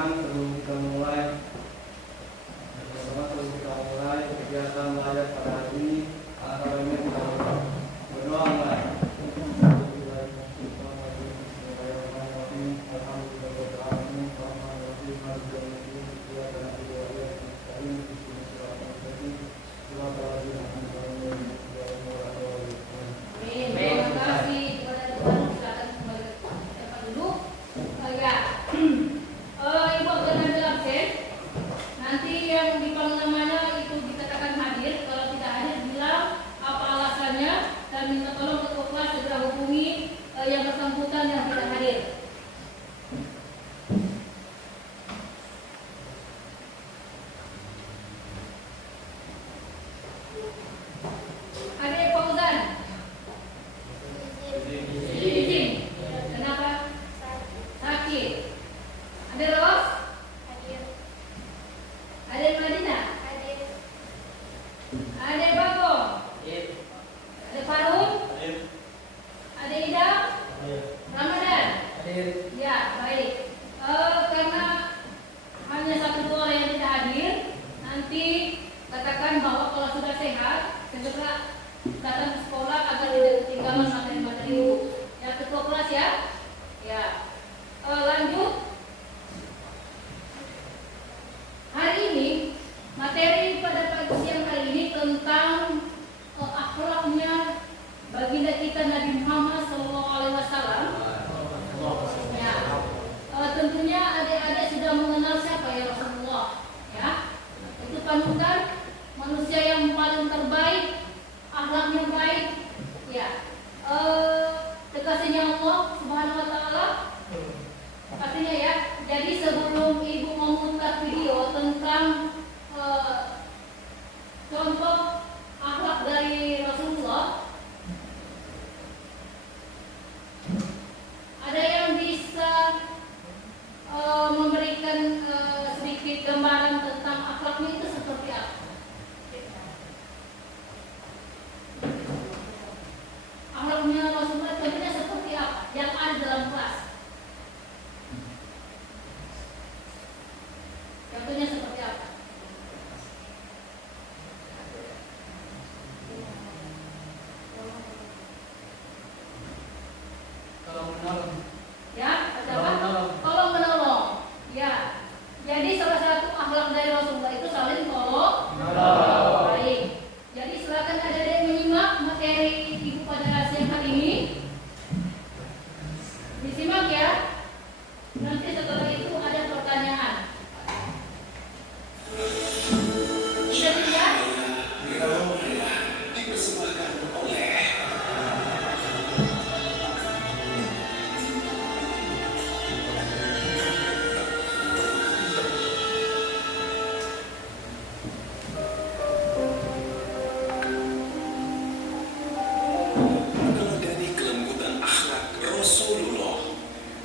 teman-teman, sebelum kita mulai kegiatan belajar pada hari ini, sebelumnya kita berdoa mulai. Yang bersangkutan yang tidak hadir. Adik Fauzan. Izin. Kenapa? Sakit. Adik Ros? Hadir. Adik Madina? Hadir. Adik Bagong? Hadir. Adik Faruk? Hadir. Adik Ida? Ramadan? Hadir. Ya, baik. Karena hanya satu dua orang yang tidak hadir, nanti katakan bahwa kalau sudah sehat, segera datang ke sekolah agar tidak ketinggalan materi-materi ibu. Yang ketua kelas ya? Ya. Lanjut. Hari ini materi pada pagi siang hari ini tentang akhlaknya baginda kita Nabi Muhammad SAW. Ya, tentunya adik-adik sudah mengenal siapa ya Rasulullah. Ya, itu panutan manusia yang paling terbaik, akhlaknya baik. Ya, kekasihnya Allah Subhanahu Wa Taala. Artinya ya, jadi sebelum ibu memutar video tentang contoh akhlak dari Rasulullah, ada yang bisa memberikan sedikit gambaran tentang akhlaknya itu seperti apa? Akhlaknya Rasulullah contohnya seperti apa? Yang ada dalam kelas. Contohnya seperti apa? Ya, ada apa? Tolong menolong. Ya. Jadi salah satu akhlak dari Rasulullah itu saling tolong menolong. Baik. Jadi silakan adik-adik menyimak materi ibu pada siang hari ini. Disimak ya. Nanti setelah itu ada pertanyaan. Bisa dilihat? Dipersembahkan oleh meneladani kelembutan akhlak Rasulullah.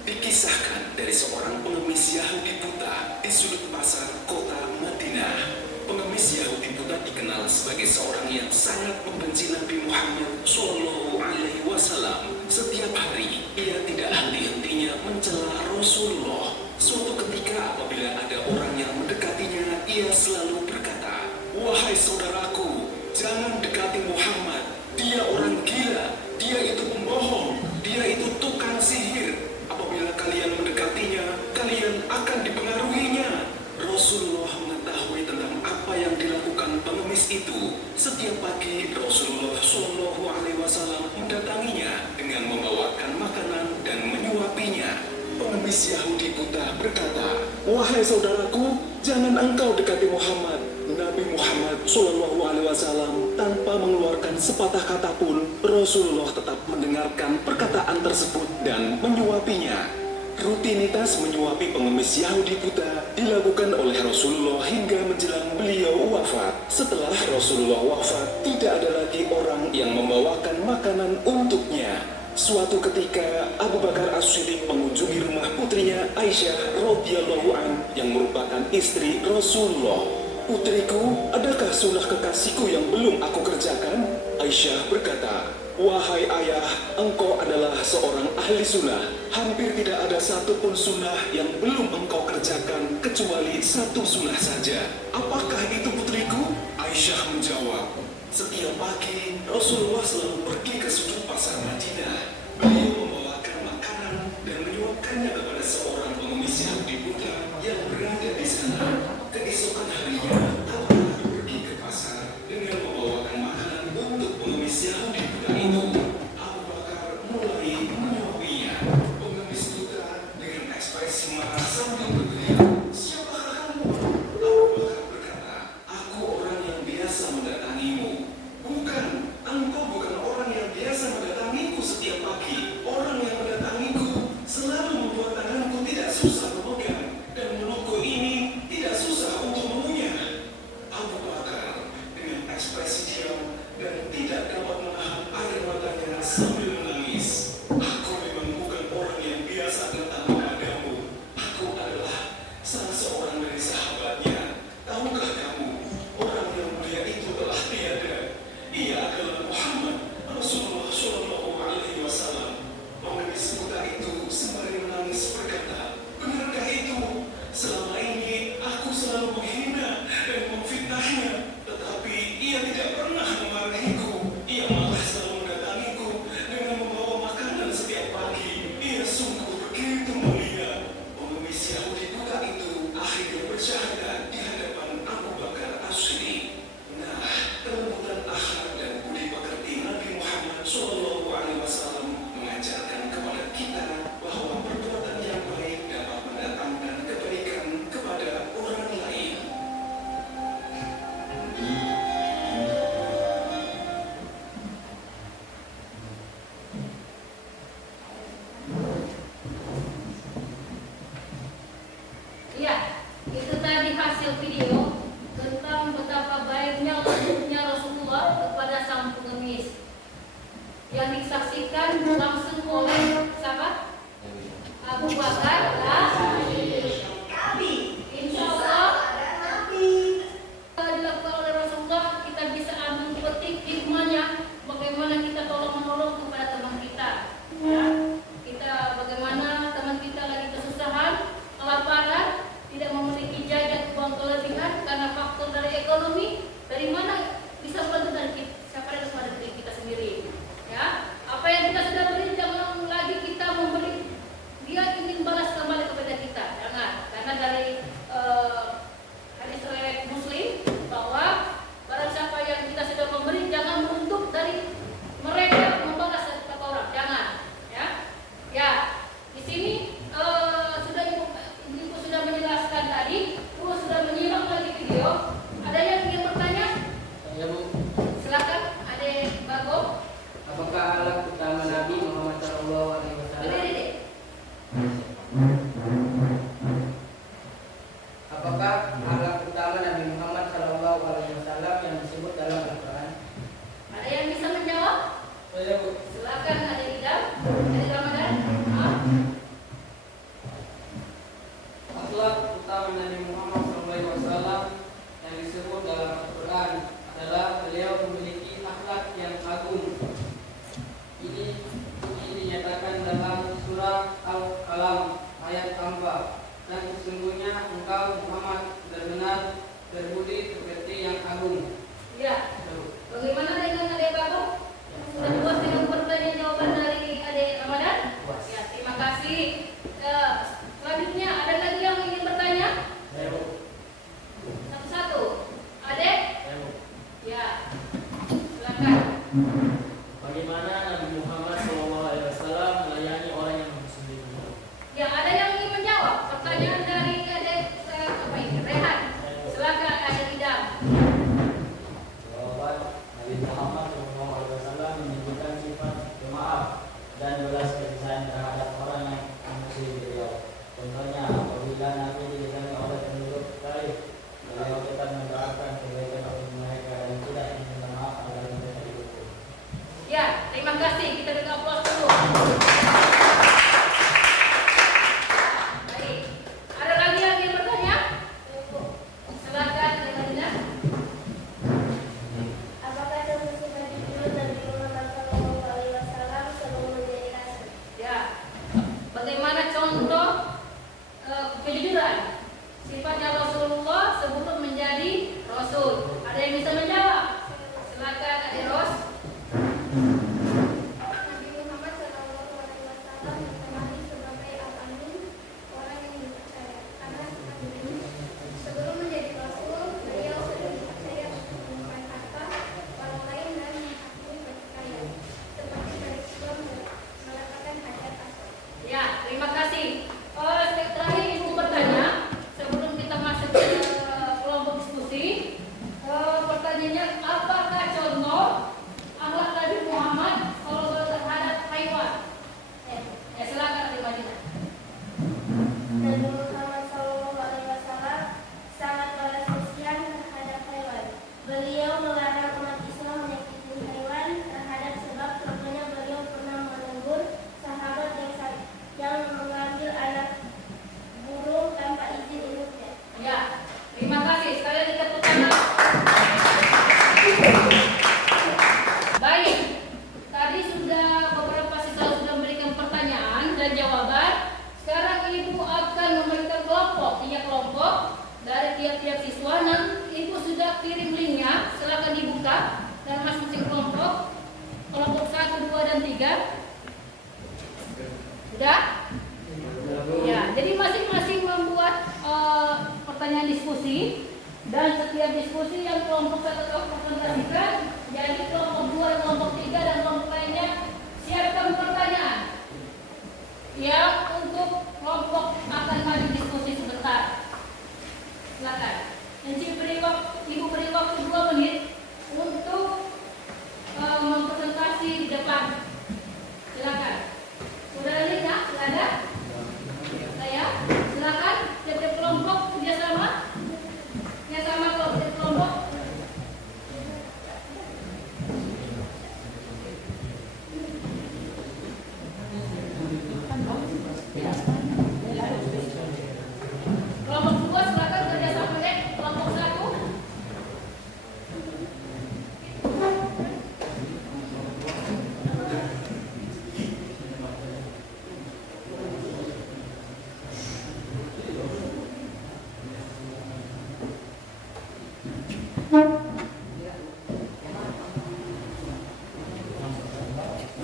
Dikisahkan dari seorang pengemis Yahudi buta di sudut pasar kota Madinah. Pengemis Yahudi buta dikenal sebagai seorang yang sangat membenci Nabi Muhammad Shallallahu Alaihi Wasallam. Setiap hari ia tidak henti-hentinya mencela Rasulullah. Suatu ketika apabila ada orang yang mendekatinya, ia selalu berkata, "Wahai saudaraku, jangan dekati Muhammad. Dia orang gila, dia itu pembohong, dia itu tukang sihir. Apabila kalian mendekatinya, kalian akan dipengaruhinya." Rasulullah mengetahui tentang apa yang dilakukan pengemis itu. Setiap pagi Rasulullah Shallallahu Alaihi Wasallam mendatanginya dengan membawakan makanan dan menyuapinya. Pengemis Yahudi buta berkata, "Wahai saudaraku, jangan engkau dekati Muhammad." Nabi Muhammad Shallallahu Alaihi Wasallam tanpa mengeluarkan sepatah kata pun, Rasulullah tetap mendengarkan perkataan tersebut dan menyuapinya. Rutinitas menyuapi pengemis Yahudi buta dilakukan oleh Rasulullah hingga menjelang beliau wafat. Setelah Rasulullah wafat, tidak ada lagi orang yang membawakan makanan untuknya. Suatu ketika, Abu Bakar As-Siddiq mengunjungi rumah putrinya Aisyah radhiyallahu an yang merupakan istri Rasulullah. "Putriku, adakah sunnah kekasihku yang belum aku kerjakan?" Aisyah berkata, Wahai ayah, engkau adalah seorang ahli sunnah. Hampir tidak ada satupun sunnah yang belum engkau kerjakan kecuali satu sunnah saja. Apakah itu putriku? Aisyah menjawab, setiap pagi Rasulullah selalu pergi ke sudut pasar Madinah. Beliau membawakan makanan dan menyuapkannya kepada seorang pengemis Yahudi Buddha yang berada di sana. Keesokan harinya, Abu Bakar pergi ke pasar dengan membawakan makanan untuk pengemis Yahudi Buddha itu. Abu Bakar mulai menyuapinya. Pengemis Buddha dengan ekspresi marah sambil berteriak, "Siapakah kamu?" Abu Bakar berkata, "Aku orang yang biasa mendatangimu." "Bukan, engkau bukan orang yang biasa mendatangiku setiap pagi. Orang yang mendatangiku selalu membuat tanganku tidak susah memegang dan mulutku ini tidak susah untuk mengunyah." Abu Bakar dengan ekspresi diam dan tidak dapat menahan air matanya sambil menangis. "Aku memang bukan orang yang biasa datang kepadamu. Aku adalah salah seorang dari sahabatnya. Tahukah kamu, orang yang mulia itu telah tiada. Ia adalah Muhammad Rasulullah Shallallahu Alaihi Wasallam." Pengemis buta itu sembari menangis berkata, "Benarkah itu? Selama ini aku selalu menghina dan memfitnahnya, tetapi ia tidak pernah memarahiku. Ia malah selalu mendatangiku dengan membawa makanan setiap pagi. Ia sungguh begitu mulia." Pengemis Yahudi buta itu akhirnya bersyahadat di hadapan Abu Bakar As-Siddiq. Nah, kelembutan akhlak dan budi pekerti Nabi Muhammad Shallallahu Alaihi Wasallam mengajarkan kepada kita bahwa perbuatan yang baik dapat mendatangkan kebaikan kepada orang lain. Iya, itu tadi hasil video tentang betapa baiknya lembutnya Rasulullah kepada sang pengemis yang disaksikan langsung oleh siapa? Abu Bakar dan Insya Allah dilakukan oleh Rasulullah. Kita bisa ambil petik hikmahnya bagaimana kita tolong menolong kepada teman kita, ya. Kita bagaimana teman kita lagi kesusahan, kelaparan, tidak memiliki jajan uang kelebihan karena faktor dari ekonomi. Dari mana bisa bantu dari kita? Siapa yang harus dari kita sendiri, ya. Apa yang kita sudah beri jangan lagi kita memberi. Dia ingin balas kembali kepada kita, jangan. Karena dari hadis riwayat Muslim bahwa barang siapa yang kita sudah memberi jangan menuntut dari mereka membalas kepada orang, jangan, ya. Ya, di sini sudah ibu sudah menjelaskan tadi, ibu sudah menyimak lagi video. Ada yang ingin bertanya? Ya, Bu. Silakan, Adek Bago. Apakah akhlak utama Nabi Muhammad Shallallahu Alaihi Wasallam? Berdiri, Dek. Apakah akhlak utama Nabi Muhammad Shallallahu Alaihi Wasallam yang disebut dalam Al-Quran? Ada yang bisa menjawab? Ya, Bu. Silakan, Adek Idam, Adek Ramadan. Ah. Akhlak utama Nabi Muhammad SAW yang disebut dalam Al-Quran adalah beliau memiliki akhlak yang agung. Ini dinyatakan dalam surah Al-Qalam ayat 4. Dan sesungguhnya engkau Muhammad benar-benar berbudi pekerti yang agung. Ya. Bagaimana dengan Adek Bago? Sudah puas dengan pertanyaan jawaban dari Adek Ramadan? Puas. Ya, terima kasih. Selanjutnya ada lagi yang ingin bertanya? Ya, Bu. Satu-satu. Adek? Ya, Bu. Ya. Silakan. Bagaimana Nabi Muhammad SAW melayani orang yang sendiri? Ya, ada yang ingin menjawab pertanyaan dari Adek Rehan. Silakan Adek Idam. Jawaban Nabi Muhammad SAW menunjukkan sifat pemaaf dan belas kasihan terhadap orang yang memusuhi beliau. Contohnya, apabila Nabi didatangi oleh penduduk Taif, beliau tetap mendoakan kebaikan untuk mereka dan tidak meminta maaf agar mereka dihukum. diskusi, dan setiap diskusi yang kelompok 1 presentasikan, jadi kelompok 2, kelompok 3 dan kelompok lainnya siapkan pertanyaan yang untuk kelompok akan maju diskusi sebentar. Silakan. Ibu beri waktu 2 menit untuk mempresentasi di depan. Silakan. Sudah lihat? Sudah ada? Saya. Silakan. Setiap kelompok kerjasama. Kerjasama kelompok. Kelompok 2 silakan kerjasama dengan kelompok 1.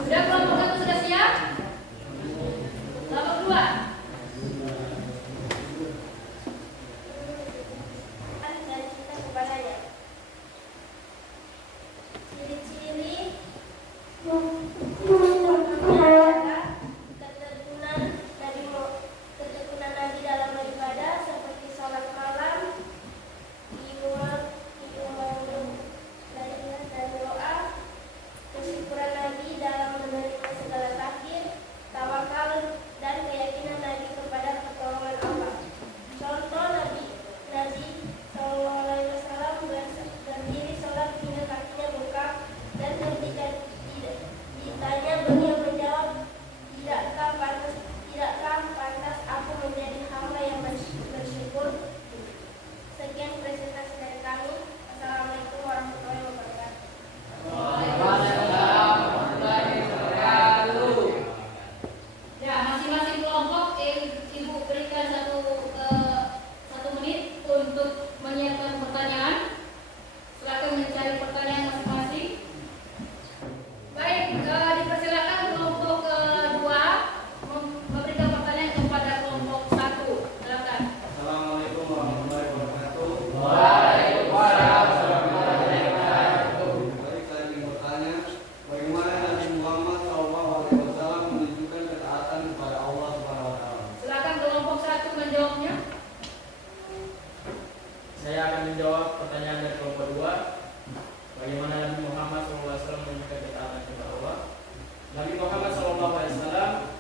Sudah kelompok 1 sudah siap? Kelompok 2. Dan cinta kepadanya. Ciri-ciri adalah ketekunan Nabi dalam beribadah seperti sholat malam, dan doa, kesyukuran Nabi dalam menerima segala takdir, tawakal, dan keyakinan Nabi kepada pertolongan Allah. Contoh Nabi SAW berdiri sholat hingga kakinya bengkak, dan ketika ditanya beliau menjawab, tidakkah pantas aku menjadi hamba yang bersyukur. Sekian presentasi dari kami. Assalamualaikum warahmatullahi wabarakatuh. Ya, masing-masing kelompok Ibu berikan satu menit untuk menyiapkan pertanyaan. Silakan mencari pertanyaan masing-masing. Baik, dipersilakan kelompok kedua memberikan pertanyaan kepada kelompok 1. Silakan. Assalamualaikum warahmatullahi wabarakatuh. Baik, saya ingin bertanya, bagaimana Nabi Muhammad SAW menunjukkan ketaatan kepada Allah Subhanahu wa Ta'ala? Silakan kelompok 1 menjawabnya. Saya akan menjawab pertanyaan dari kelompok 2. Bagaimana Nabi Muhammad SAW menunjukkan ketaatan kepada Allah? Nabi Muhammad SAW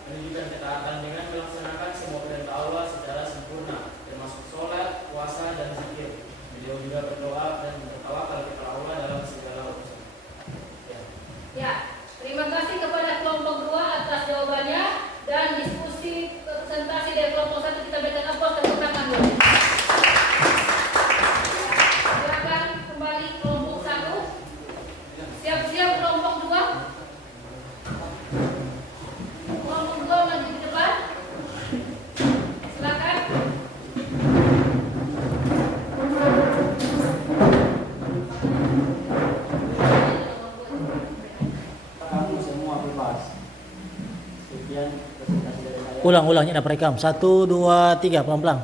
menunjukkan ketaatan dengan melaksanakan semua perintah Allah secara sempurna, termasuk sholat, puasa, dan zikir. Beliau juga berdoa dan bertawakal kepada Allah dalam segala urusan. Ya, terima kasih kepada kelompok 2 atas jawabannya, dan diskusi presentasi dari kelompok 1 kita berikan aplaus dan tepuk tangan dulu. Silakan kembali kelompok 1. Siap-siap kelompok 2. Kelompok 2 maju di depan. Silakan. Kamu semua bebas. Sekian presentasi dari saya. Ulang-ulangnya dapat rekam. 1, 2, 3, pelan-pelan.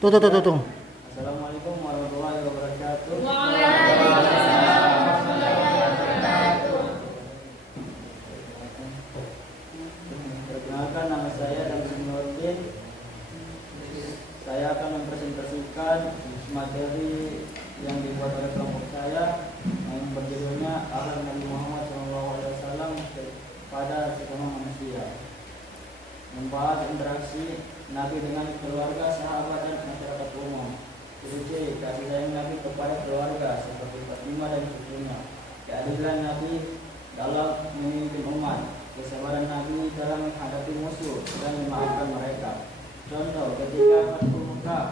Tuh. Assalamualaikum warahmatullahi wabarakatuh. Perkenalkan, nama saya Damsun Nurdin. Saya akan mempresentasikan materi yang dibuat oleh kelompok saya yang berjudulnya Akhlak Nabi Muhammad SAW pada sesama manusia. Membahas interaksi Nabi dengan keluarga, sahabat, dan masyarakat umum. Ciri kasih sayang Nabi kepada keluarga seperti Fatimah dan cucunya. Keadilan Nabi dalam memimpin umat. Kesabaran Nabi dalam menghadapi musuh dan memaafkan mereka. Contoh, ketika Fathu Mekah,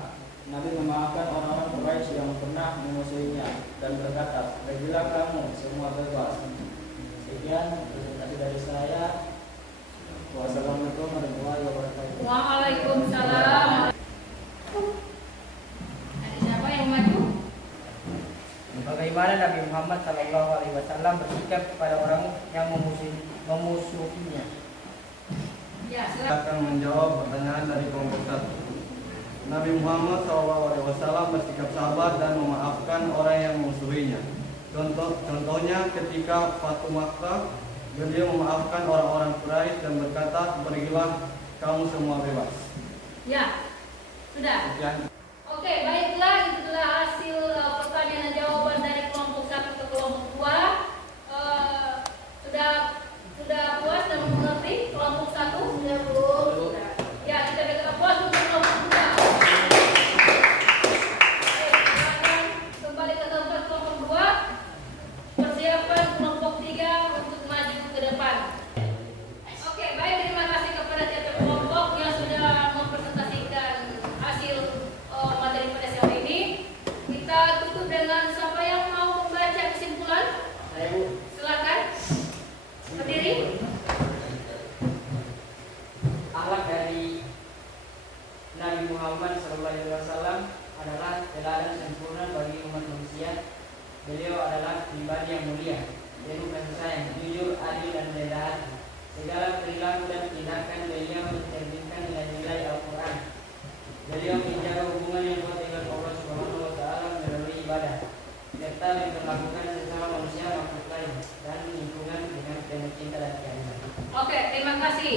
Nabi memaafkan orang-orang Quraisy yang pernah memusuhinya dan berkata, "Pergilah kamu semua bebas." Sekian presentasi dari saya. Wassalamualaikum warahmatullahi wabarakatuh. Waalaikumsalam. Ada siapa yang maju? Bagaimana Nabi Muhammad SAW bersikap kepada orang yang memusuhinya? Ya, silakan. Saya akan menjawab pertanyaan dari kelompok 1. Nabi Muhammad SAW bersikap sabar dan memaafkan orang yang memusuhinya. Contohnya ketika Fatu Makkah, beliau memaafkan orang-orang Quraisy dan berkata, "Pergilah, kamu semua bebas." Ya, sudah. Sekian. Oke, baiklah, itu adalah hasil pertanyaan dan jawaban dari kelompok 1 ke kelompok 2. Sudah puas dan mengerti kelompok 1? Sudah, Bu. Sudah. Ya, kita berikan puas untuk kelompok 2. Oke, silakan kembali ke tempat kelompok 2. Persiapan kelompok 3 untuk maju ke depan. Oke, baik, terima kasih kepada tiap kelompok yang sudah mempresentasikan hasil materi pada siang ini. Kita tutup dengan siapa yang mau membaca kesimpulan? Saya, Bu. Silakan. Berdiri. Akhlak dari Nabi Muhammad SAW adalah teladan sempurna bagi umat manusia. Beliau adalah pribadi yang mulia, penuh kasih sayang, jujur, adil, dan rendah hati. Segala perilaku dan tindakan beliau mencerminkan nilai-nilai Al-Quran. Beliau menjaga hubungan yang kuat dengan Allah Subhanahu wa Ta'ala melalui ibadah, serta memperlakukan sesama manusia makhluk lain dan lingkungan dengan penuh cinta dan keadilan. Oke, terima kasih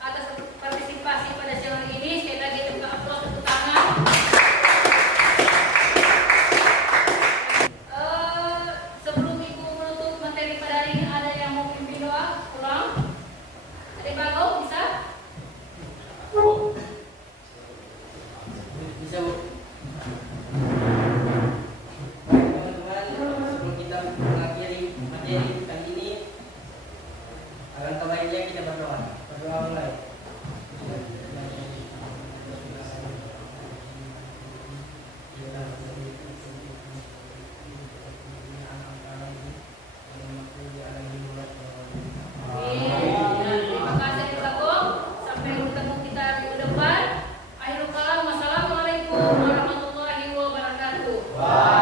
atas partisipasi pada siang ini. Sekali lagi terima aplaus untuk tangan. Sebelum Ibu menutup materi pada hari ini, ada yang mau pimpin doa? Ulang. Adik Bagau bisa? Bisa, Bu. Baik, teman-teman, sebelum kita mengakhiri materi kali ini, alangkah baiknya kita berdoa. Berdoa mulai. Terima kasih Adik Bagau. Sampai ketemu kita minggu depan. Akhirul kalam. Wassalamualaikum warahmatullahi wabarakatuh.